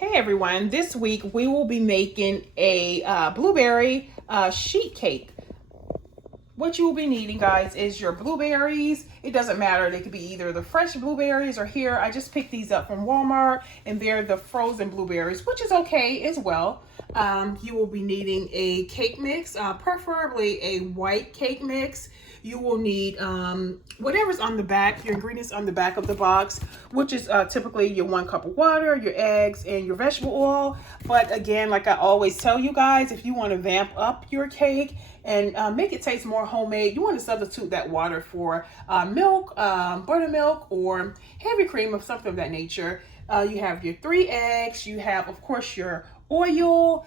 Hey everyone, this week we will be making a blueberry sheet cake. What you will be needing, guys, is your blueberries. It doesn't matter, they could be either the fresh blueberries or here I just picked these up from Walmart and they're the frozen blueberries, which is okay as well. You will be needing a cake mix, preferably a white cake mix. You will need whatever's on the back, your ingredients on the back of the box, which is typically your 1 cup of water, your eggs, and your vegetable oil. But again, like I always tell you guys, if you want to vamp up your cake and make it taste more homemade, you want to substitute that water for milk, buttermilk, or heavy cream of something of that nature. You have your 3 eggs. You have, of course, your oil.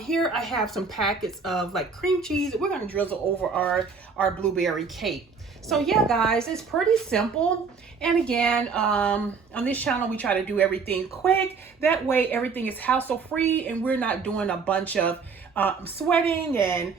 Here I have some packets of like cream cheese. We're going to drizzle over our blueberry cake. So yeah, guys, it's pretty simple. And again, on this channel, we try to do everything quick. That way, everything is hassle free and we're not doing a bunch of sweating and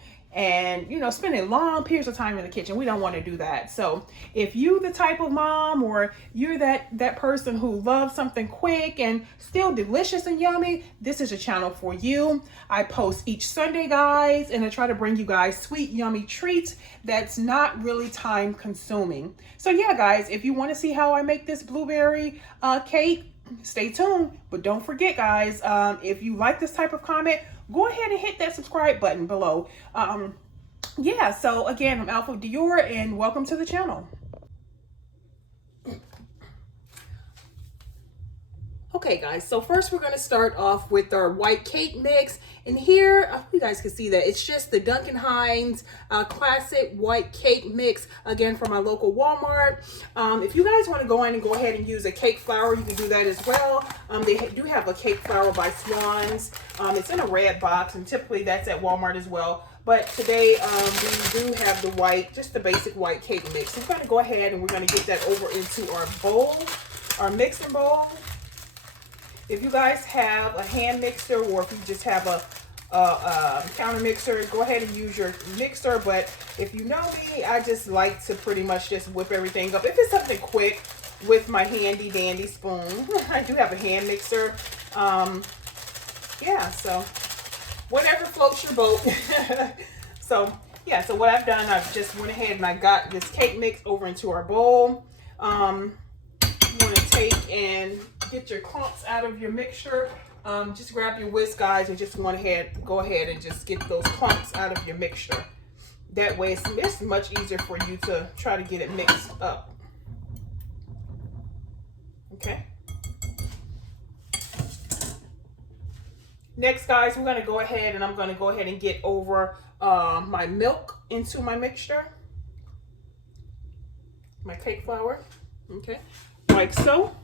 you know, spending long periods of time in the kitchen. We don't want to do that. So if you the type of mom, or you're that person who loves something quick and still delicious and yummy, this is a channel for you. I post each Sunday, guys, and I try to bring you guys sweet, yummy treats that's not really time consuming. So yeah, guys, if you want to see how I make this blueberry cake, stay tuned. But don't forget, guys, if you like this type of comment, go ahead and hit that subscribe button below. Yeah, so again, I'm AlphaDior and welcome to the channel. Okay, guys, so first we're going to start off with our white cake mix. And here, you guys can see that it's just the Duncan Hines classic white cake mix, again, from my local Walmart. If you guys want to go in and go ahead and use a cake flour, you can do that as well. They do have a cake flour by Swans. It's in a red box, and typically that's at Walmart as well. But today we do have the white, just the basic white cake mix. So we're going to go ahead and we're going to get that over into our bowl, our mixing bowl. If you guys have a hand mixer, or if you just have a counter mixer, go ahead and use your mixer. But if you know me, I just like to pretty much just whip everything up. If it's something quick, with my handy dandy spoon. I do have a hand mixer. Yeah, so whatever floats your boat. So yeah, so what I've done, I've just went ahead and I got this cake mix over into our bowl. You want to take and get your clumps out of your mixture. Just grab your whisk, guys, and just go ahead and just get those clumps out of your mixture. That way it's much easier for you to try to get it mixed up. Okay. Next, guys, we're going to go ahead and I'm going to go ahead and get over my milk into my mixture. My cake flour. Okay. Like so.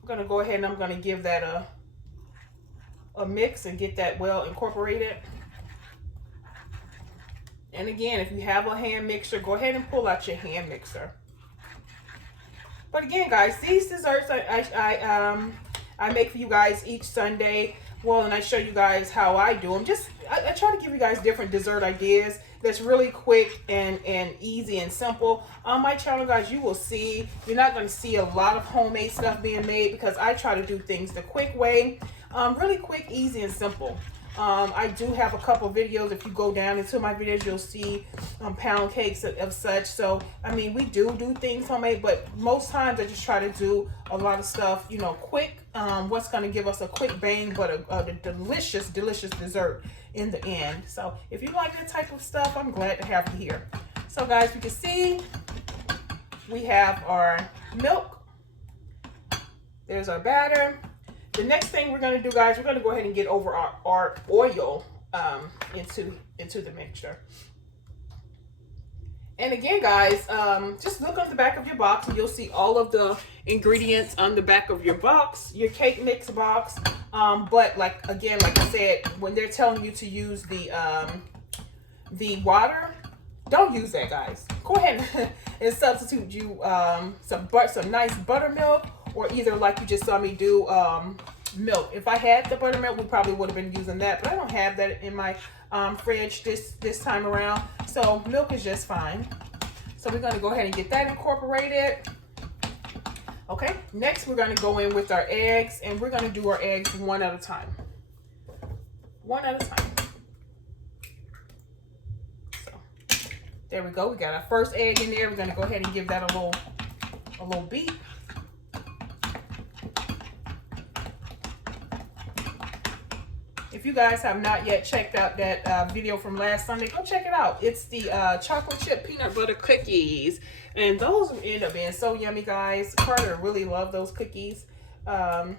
I'm going to go ahead and I'm going to give that a mix and get that well incorporated. And again, if you have a hand mixer, go ahead and pull out your hand mixer. But again, guys, these desserts I make for you guys each Sunday. Well, and I show you guys how I do them. I try to give you guys different dessert ideas that's really quick and easy and simple. On my channel, guys, you will see, you're not going to see a lot of homemade stuff being made because I try to do things the quick way. Really quick, easy, and simple. I do have a couple videos. If you go down into my videos, you'll see pound cakes of such. So, I mean, we do things homemade, but most times I just try to do a lot of stuff, you know, quick. What's going to give us a quick bang, but a delicious, delicious dessert in the end. So, if you like that type of stuff, I'm glad to have you here. So, guys, you can see we have our milk. There's our batter. The next thing we're going to do, guys, we're going to go ahead and get over our oil into the mixture. And again, guys, just look on the back of your box and you'll see all of the ingredients on the back of your box, your cake mix box. But like I said, when they're telling you to use the water, don't use that, guys. Go ahead and substitute you some nice buttermilk, or either like you just saw me do milk. If I had the buttermilk, we probably would have been using that, but I don't have that in my fridge this time around, so milk is just fine. So we're going to go ahead and get that incorporated. Okay, next we're going to go in with our eggs, and we're going to do our eggs one at a time. One at a time. So there we go. We got our first egg in there. We're going to go ahead and give that a little beat. If you guys have not yet checked out that video from last Sunday, go check it out. It's the chocolate chip peanut butter cookies. And those end up being so yummy, guys. Carter really loved those cookies. And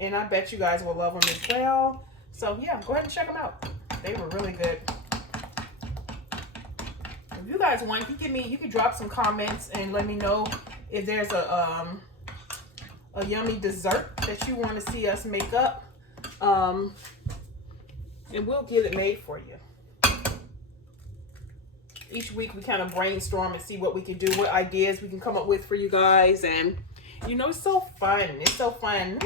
I bet you guys will love them as well. So yeah, go ahead and check them out. They were really good. If you guys want, you can drop some comments and let me know if there's a yummy dessert that you want to see us make up. And we'll get it made for you. Each week we kind of brainstorm and see what we can do, what ideas we can come up with for you guys. And you know, it's so fun. It's so fun.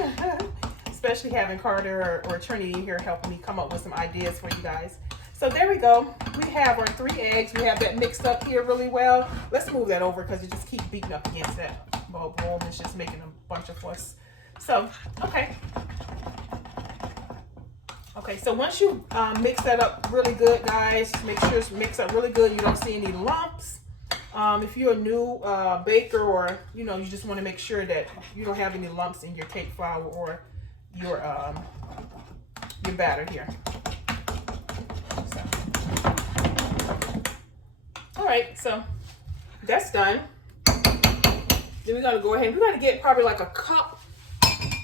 Especially having Carter or Trinity here helping me come up with some ideas for you guys. So there we go. We have our 3 eggs. We have that mixed up here really well. Let's move that over because it just keeps beating up against that bowl. It's just making a bunch of fuss. So, okay. Okay, so once you mix that up really good, guys, make sure it's mixed up really good. You don't see any lumps. If you're a new baker, or you know, you just want to make sure that you don't have any lumps in your cake flour or your batter here. So. All right, so that's done. Then we're gonna go ahead. We're gonna get probably like a cup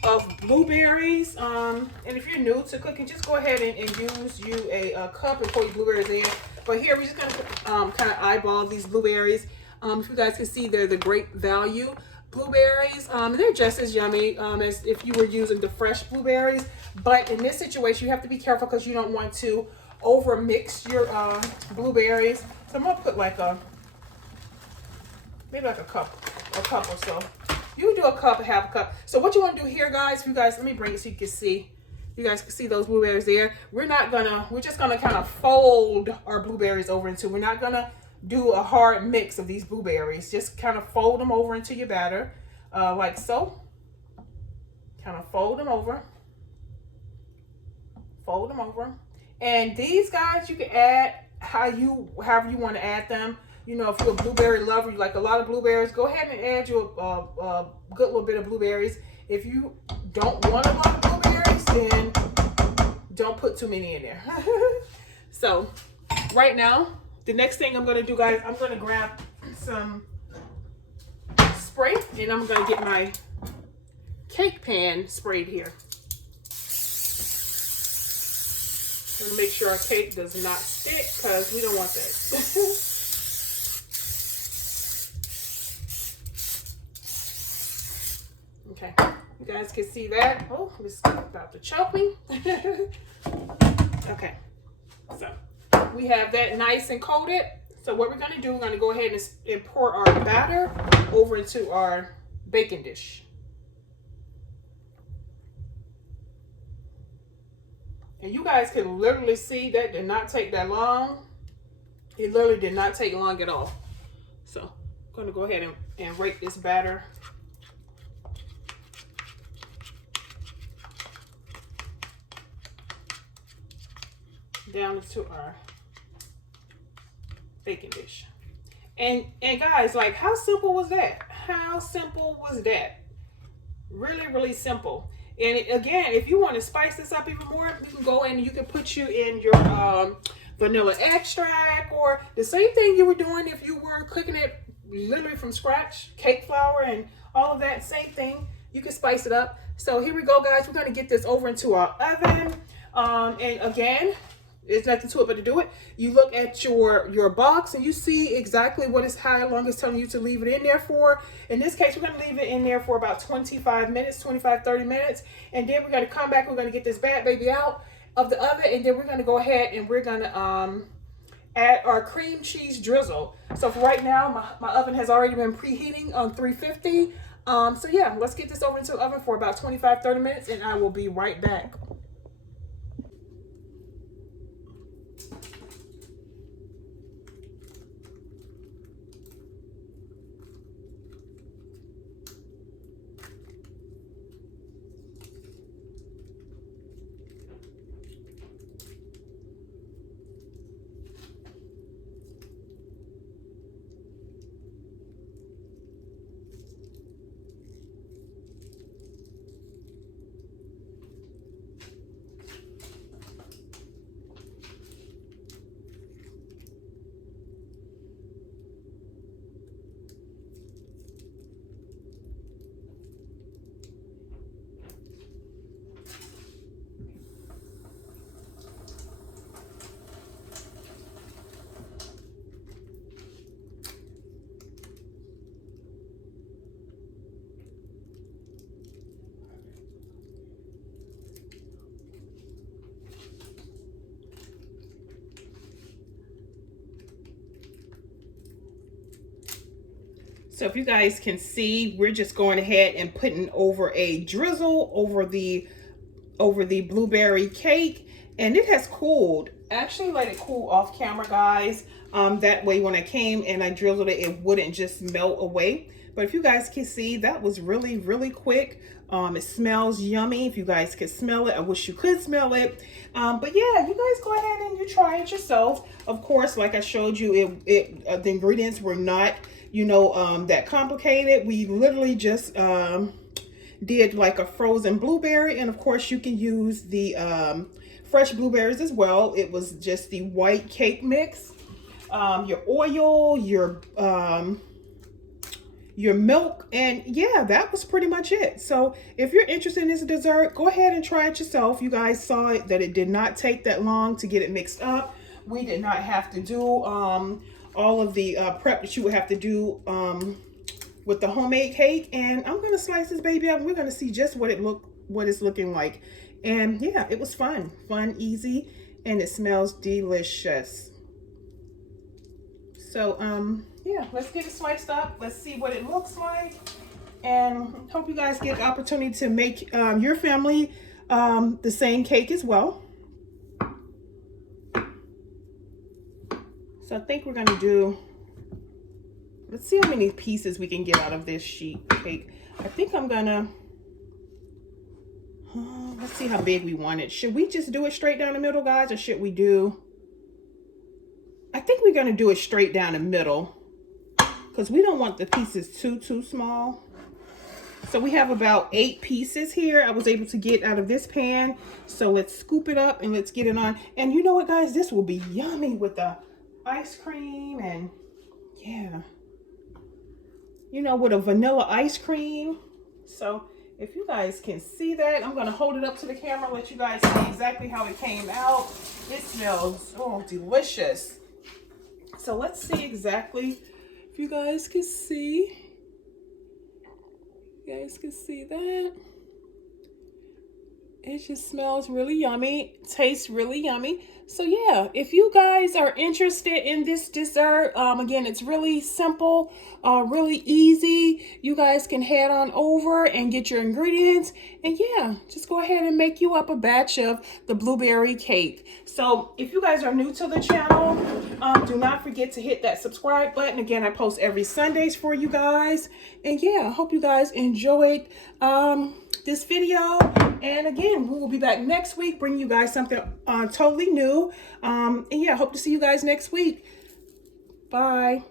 of blueberries. And if you're new to cooking, just go ahead and use a cup and pour your blueberries in. But here we're just gonna kind of eyeball these blueberries. If you guys can see, they're the great value blueberries. They're just as yummy as if you were using the fresh blueberries. But in this situation, you have to be careful because you don't want to over mix your blueberries. So I'm gonna put like maybe like a cup or so. You can do a cup, a half a cup. So what you want to do here, guys, let me bring it so you can see. You guys can see those blueberries there. We're just gonna kind of fold our blueberries over into. We're not gonna do a hard mix of these blueberries. Just kind of fold them over into your batter, like so. Kind of fold them over. Fold them over. And these guys, you can add however you want to add them. You know, if you're a blueberry lover, you like a lot of blueberries, go ahead and add you a good little bit of blueberries. If you don't want a lot of blueberries, then don't put too many in there. So right now, the next thing I'm going to do, guys, I'm going to grab some spray, and I'm going to get my cake pan sprayed here. I'm going to make sure our cake does not stick because we don't want that. Okay, you guys can see that. Oh, it's about to choke me. Okay, so we have that nice and coated. So what we're going to do, we're going to go ahead and pour our batter over into our baking dish. And you guys can literally see that did not take that long. It literally did not take long at all. So I'm going to go ahead and rake this batter down into our baking dish. And guys, like, how simple was that? How simple was that? Really, really simple. And again, if you want to spice this up even more, you can go in and you can put you in your vanilla extract, or the same thing you were doing if you were cooking it literally from scratch, cake flour and all of that, same thing. You can spice it up. So here we go, guys. We're going to get this over into our oven. And again, there's nothing to it but to do it. You look at your box and you see exactly how long it's telling you to leave it in there for. In this case, we're going to leave it in there for about 25 minutes, 25, 30 minutes. And then we're going to come back. We're going to get this bad baby out of the oven. And then we're going to go ahead and we're going to add our cream cheese drizzle. So for right now, my oven has already been preheating on 350. So yeah, let's get this over into the oven for about 25, 30 minutes. And I will be right back. So if you guys can see, we're just going ahead and putting over a drizzle over the blueberry cake, and it has cooled. Actually let it cool off camera, guys. That way when I came and I drizzled it, it wouldn't just melt away. But if you guys can see, that was really, really quick. It smells yummy. If you guys could smell it, I wish you could smell it. But yeah, you guys go ahead and you try it yourself. Of course, like I showed you, the ingredients were not, you know, that complicated. We literally just did like a frozen blueberry, and of course you can use the fresh blueberries as well. It was just the white cake mix, your oil, your milk, and yeah, that was pretty much it. So if you're interested in this dessert, go ahead and try it yourself. You guys saw it that it did not take that long to get it mixed up. We did not have to do all of the prep that you would have to do with the homemade cake. And I'm gonna slice this baby up and we're gonna see just what it's looking like. And yeah, it was fun, easy, and it smells delicious. So yeah, let's get it sliced up. Let's see what it looks like, and hope you guys get the opportunity to make your family the same cake as well. So I think we're gonna do, let's see how many pieces we can get out of this sheet cake. I think I'm gonna, let's see how big we want it. Should we just do it straight down the middle, guys, or should we do, I think we're gonna do it straight down the middle because we don't want the pieces too small. So we have about 8 pieces here I was able to get out of this pan. So let's scoop it up and let's get it on. And you know what, guys, this will be yummy with the ice cream, and yeah, you know, with a vanilla ice cream. So if you guys can see that, I'm gonna hold it up to the camera, let you guys see exactly how it came out. It smells, oh, delicious. So let's see exactly, if you guys can see. You guys can see that. It just smells really yummy, tastes really yummy. So yeah, if you guys are interested in this dessert, again, it's really simple, really easy. You guys can head on over and get your ingredients, and yeah, just go ahead and make you up a batch of the blueberry cake. So if you guys are new to the channel, do not forget to hit that subscribe button. Again, I post every Sundays for you guys, and yeah, I hope you guys enjoyed this video. And again, we will be back next week bringing you guys something totally new. And yeah, hope to see you guys next week. Bye.